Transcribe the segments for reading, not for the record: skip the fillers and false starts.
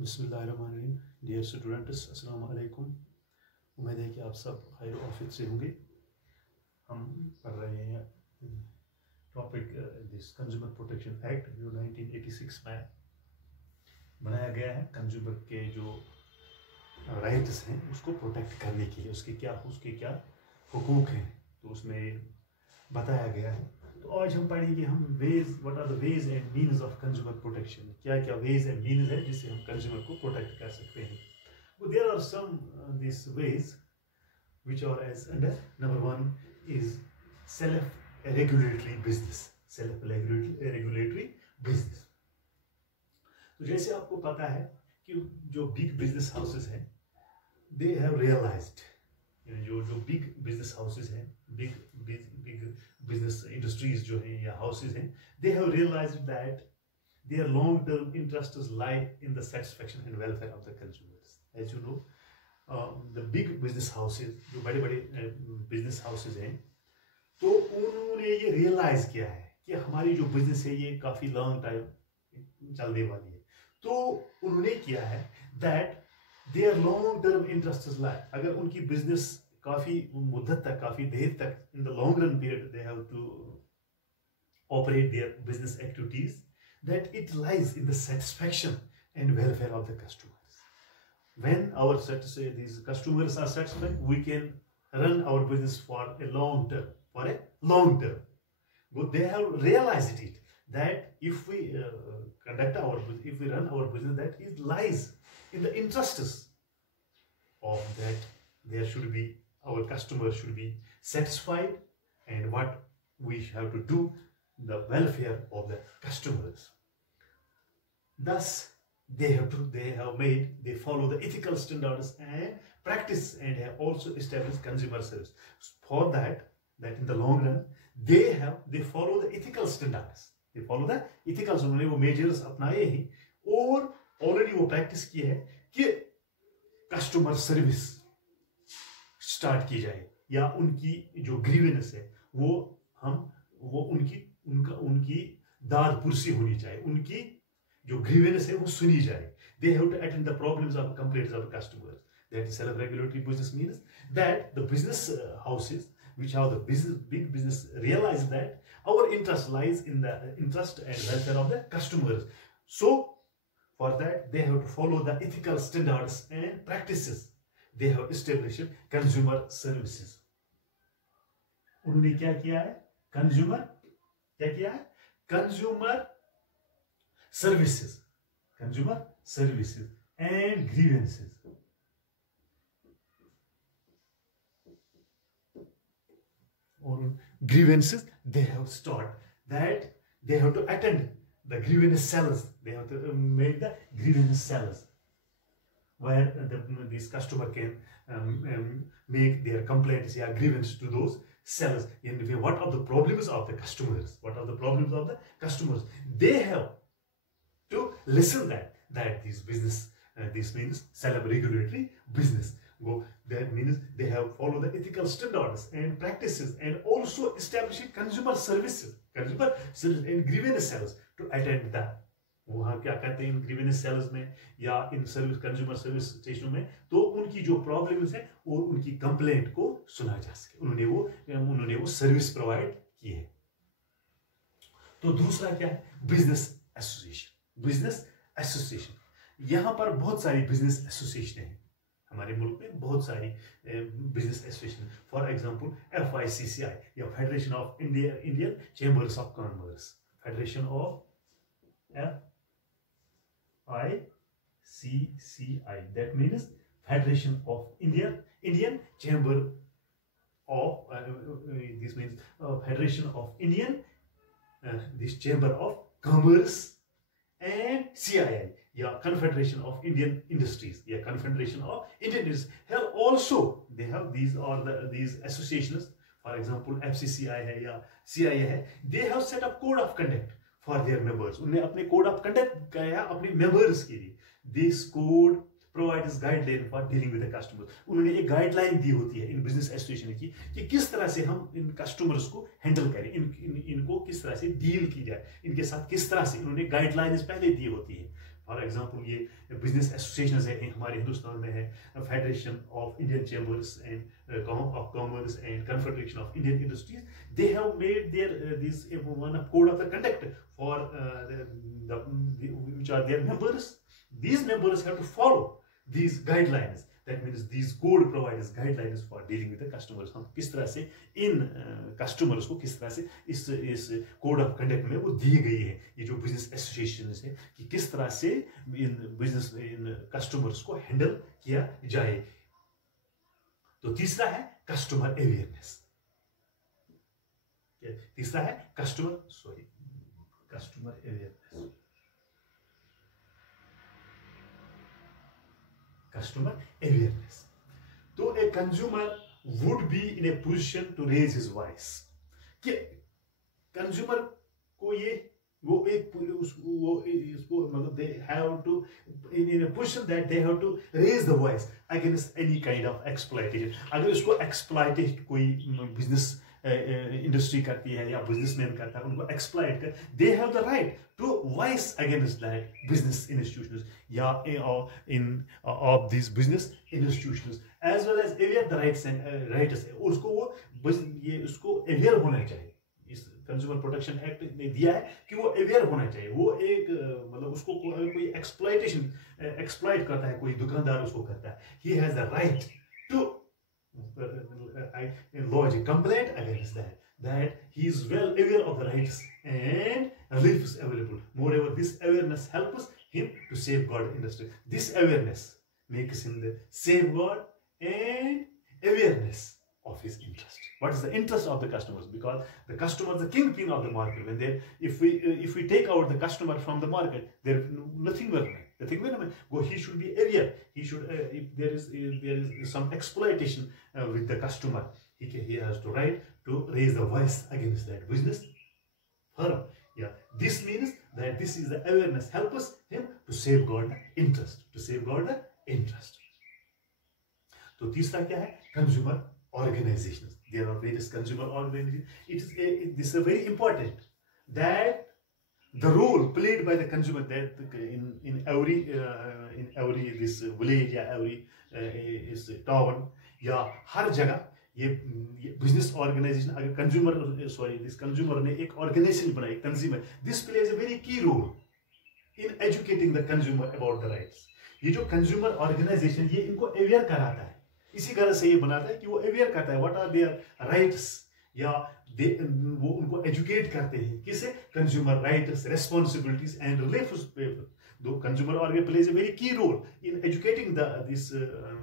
बिस्मिल्लाहिर्रहमानिर्रहीम। Dear students, अस्सलाम वालेकुम। उम्मीद है कि आप सब खैर ऑफिस से होंगे। हम पढ़ रहे हैं topic this consumer protection act जो 1986 में बनाया गया है। कंज्यूमर के जो राइट्स हैं उसको प्रोटेक्ट करने के लिए उसके क्या हुकूक हैं, तो उसमें बताया गया है। तो आज हम पढ़ेंगे what are the ways and means of consumer protection. क्या क्या वेज एंड मीन्स है जिससे हम कंज्यूमर को प्रोटेक्ट कर सकते हैं। तो there are some this ways which are as under number one is self-regulatory business. Self-regulatory business. तो जैसे आपको पता है कि जो बिग बिजनेस हाउसेस हैं, they have realized, जो बिग बिजनेस हाउसेस हैं, बिग बिजनेस इंडस्ट्रीज जो हैं या हाउसेस हैं, they have realized that their long-term interests lie in the satisfaction and welfare of the consumers. As you know, the big business houses, जो बड़े बड़े business houses हैं, तो उन्होंने ये रियलाइज किया है कि हमारी जो बिजनेस है ये काफी लॉन्ग टाइम चलने वाली है। तो उन्होंने किया है that their long term interest lie, अगर उनकी बिजनेस काफी मुद्दत तक, काफी देर तक, in the long run period they have to operate their business activities, that it lies in the satisfaction and welfare of the customer. When these customers are satisfied, we can run our business for a long term. But they have realized it that if we run our business, that it lies in the interests of that. Our customers should be satisfied, and what we have to do, the welfare of the customers. Thus, they follow the ethical standards and practice, and have also established consumer service. For that in the long run they follow the ethical standards. उन्होंने वो measures अपनाए ही, और already वो practice की है कि customer service start की जाए, या उनकी जो ग्रीवेंस है उनकी दाद पुरसी होनी चाहिए, उनकी जो ग्रीवेंस है वो सुनी जाए. They have to attend the problems of complaints of customers. That is self-regulatory business means that the business houses which have the big business realize that our interest lies in the interest and welfare of the customers. So for that they have to follow the ethical standards and practices. They have established consumer services. उन्होंने क्या किया है? Consumer services and grievances. Or grievances, they have started that they have to attend the grievance cells. They have to make the grievance cells where this customer can make their complaints or grievance to those cells. And what are the problems of the customers? They have to listen that this means self-regulatory business. That means they have followed the ethical standards and practices, and also establishing consumer services and grievance cells to attend that. वहाँ क्या कहते हैं इन grievance sales में या इन consumer service स्टेशनों में, तो उनकी जो प्रॉब्लम्स है और उनकी कंप्लेंट को सुना जा सके, उन्होंने वो सर्विस प्रोवाइड की है. तो दूसरा क्या है? Business association. यहाँ पर बहुत सारी बिजनेस एसोसिएशन हैं हमारे मुल्क में, बहुत सारी business association. For example FICCI या federation of Indian chambers of commerce. Federation of FICCI, that means Federation of Indian Chamber of this means Federation of Indian this Chamber of Commerce, and CII, Confederation of Indian Industries, Confederation of Indian Industries. Here also they have these associations. For example, FCCI है या CII है. They have set up code of conduct for their members. उन्हें अपने code of conduct गया अपने members के लिए. This code provides guideline for dealing with the customers. उन्होंने एक गाइडलाइन दी होती है इन बिजनेस एसोसिएशन की कि किस तरह से हम इन कस्टमर्स को हैंडल करें, इनको किस तरह से डील की जाए, इनके साथ किस तरह से. इन्होंने गाइडलाइंस पहले दी होती है. फॉर एग्जांपल ये बिजनेस एसोसिएशन है हमारे हिंदुस्तान में है, federation of Indian chambers and of commerce and confederation of Indian industries, they have made their this one code of the conduct for which are their members. These members have to follow these guidelines. That means these code provides guidelines for dealing with the customers. हम किस तरह से इन customers को किस तरह से इस code of conduct में वो दी गई है, ये जो बिजनेस एसोसिएशन है, कि किस तरह से इन कस्टमर्स को हैंडल किया जाए। तो तीसरा है कस्टमर अवेयरनेस। तीसरा है customer awareness. Customer awareness. So a consumer would be in a position to raise his voice. कि consumer को ये वो इसको मतलब they have to in a position that they have to raise the voice against any kind of exploitation. अगर इसको exploitation कोई business industry करती है या बिजनेसमैन करता है, उनको एक्सप्लॉइट कर, they have the right to voice against that business institutions या in of this business institutions as well as aware the rights and rights. उसको वो ये उसको अवेयर होना चाहिए। इस कंज्यूमर प्रोटेक्शन एक्ट ने दिया है कि वो अवेयर होना चाहिए। वो एक मतलब उसको कोई एक्सप्लॉइट करता है, कोई दुकानदार उसको करता है, he has the right to lodge a complaint against that he is well aware of the rights and relief is available. Moreover, this awareness helps him to safeguard industry. This awareness makes him the safeguard and awareness of his interest. What is the interest of the customers? Because the customer is the kingpin of the market. When they, if we take out the customer from the market, there nothing will remain. The thing will remain. He should be aware. He should, if there is some exploitation with the customer, he has to right to raise the voice against that business firm. Yeah, this means that this is the awareness helps him to safeguard the interest. To safeguard the interest. तो तीसरा क्या है? Consumer organizations. There are various consumer organizations. This is very important that the role played by the consumer, that in every this village या every is town या हर जगह ये business organisation, अगर consumer ने एक ऑर्गेनाइजेशन बनाई, consumer, this plays a very key role in educating the consumer about the rights. ये जो कंज्यूमर ऑर्गेनाइजेशन ये इनको अवेयर कराता है, इसी तरह से ये बनाता है कि वो अवेयर करता है व्हाट आर देयर राइट्स, या वो उनको एजुकेट करते हैं किसे, consumer rights, responsibilities and relief. दो consumer organisation plays a very key role in educating this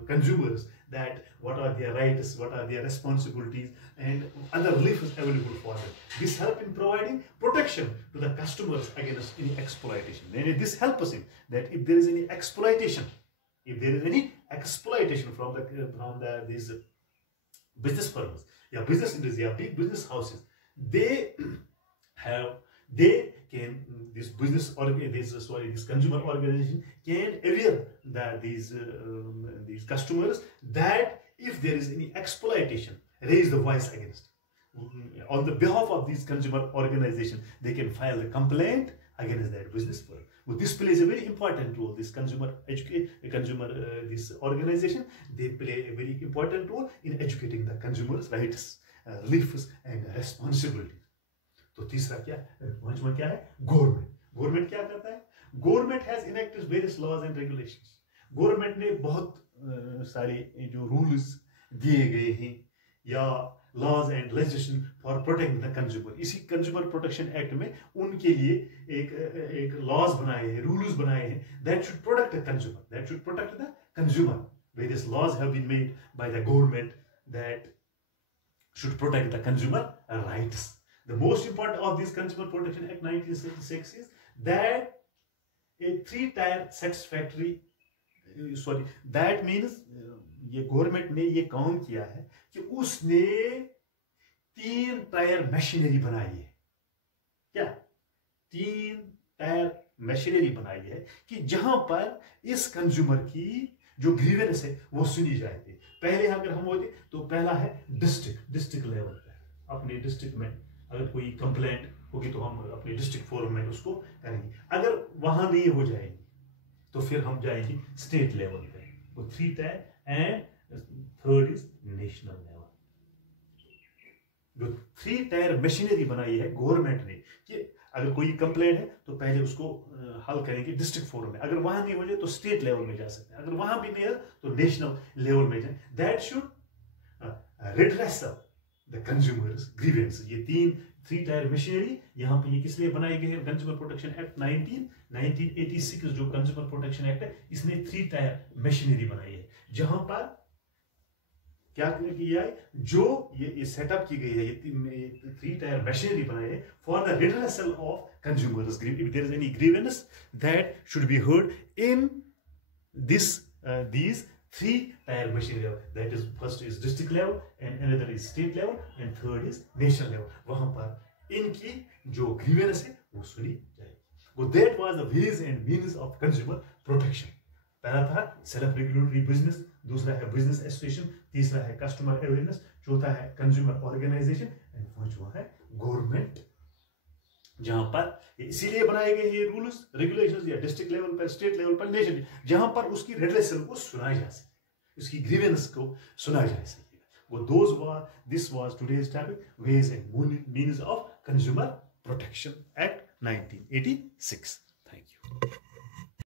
consumers that what are their rights, what are their responsibilities, and other relief is available for them. This help in providing protection to the customers against any exploitation. And this helps in that if there is any exploitation, from these business firms, business industry, big business houses, this consumer organization can aware that these customers that if there is any exploitation, raise the voice against. On the behalf of these consumer organization, they can file a complaint against that business firm. Well, this plays a very important role. This this organization, they play a very important role in educating the consumers' rights, reliefs, and responsibilities. तो तीसरा क्या पांचवा क्या है? Government क्या करता है? Government has enacted various laws and regulations. Government ने बहुत सारे जो रूल्स दिए गए हैं या laws and legislation for protecting the consumer. इसी कंज्यूमर प्रोटेक्शन एक्ट में उनके लिए एक लॉज बनाए हैं, रूल्स बनाए हैं that should protect the consumer, various laws have been made by the government that should protect the consumer rights. The most important of this Consumer Protection Act 1966 is that a 3-tier satisfactory, that means ये government ने ये काम किया है कि उसने 3-टायर machinery बनाई है। क्या 3-टायर मशीनरी बनाई है कि जहां पर इस कंज्यूमर की जो ग्रीवेंस है वो सुनी जाएगी। पहले अगर हम होते तो पहला है डिस्ट्रिक्ट लेवल पे, अपने डिस्ट्रिक्ट में अगर कोई कंप्लेंट होगी तो हम अपने डिस्ट्रिक्ट फोरम में उसको करेंगे। अगर वहां नहीं हो जाएगी तो फिर हम जाएंगे स्टेट लेवल पे, वो 3 tyre, and third is national level. जो 3 टायर मशीनरी बनाई है गवर्नमेंट ने कि अगर कोई कंप्लेंट है तो पहले उसको हल करेंगे डिस्ट्रिक्ट फोरम में, अगर वहां नहीं हो जाए तो स्टेट लेवल में जा सकते हैं, अगर वहां भी नहीं है तो नेशनल लेवल में जाए। That should redress the consumers grievance. ये 3 टायर मशीनरी यहाँ पे ये किस लिए बनाई गई है? कंज्यूमर प्रोटेक्शन एक्ट 1986 जो कंज्यूमर प्रोटेक्शन एक्ट है, इसने 3 टायर मशीनरी बनाई है, जहां पर क्या किया है, जो ये सेटअप की गई है, ये 3 टायर मशीनरी बनाई है for the redressal of consumers grievance. If there is any grievance that should be heard in this these 3 tier machinery, that is first is district level, and another is state level, and third is national level. वहां पर इनकी जो grievance है वो सुनी जाएगी। वो that was the ways and means of consumer protection. पहला था सेल्फ रेगुलेटरी बिजनेस, दूसरा है बिजनेस एसोसिएशन, तीसरा है कस्टमर अवेयरनेस, चौथा है कंज्यूमर ऑर्गेनाइजेशन, एंड पांचवा है गवर्नमेंट। जहां पर इसीलिए बनाए गए ये रूल्स रेगुलेशंस या डिस्ट्रिक्ट लेवल पर, स्टेट लेवल पर, नेशन, जहां पर उसकी रिड्रेसल को सुना जा सके, उसकी ग्रीवेंस को सुना जा सके। वो this was today's topic, ways and means of consumer protection act 1986। Thank you.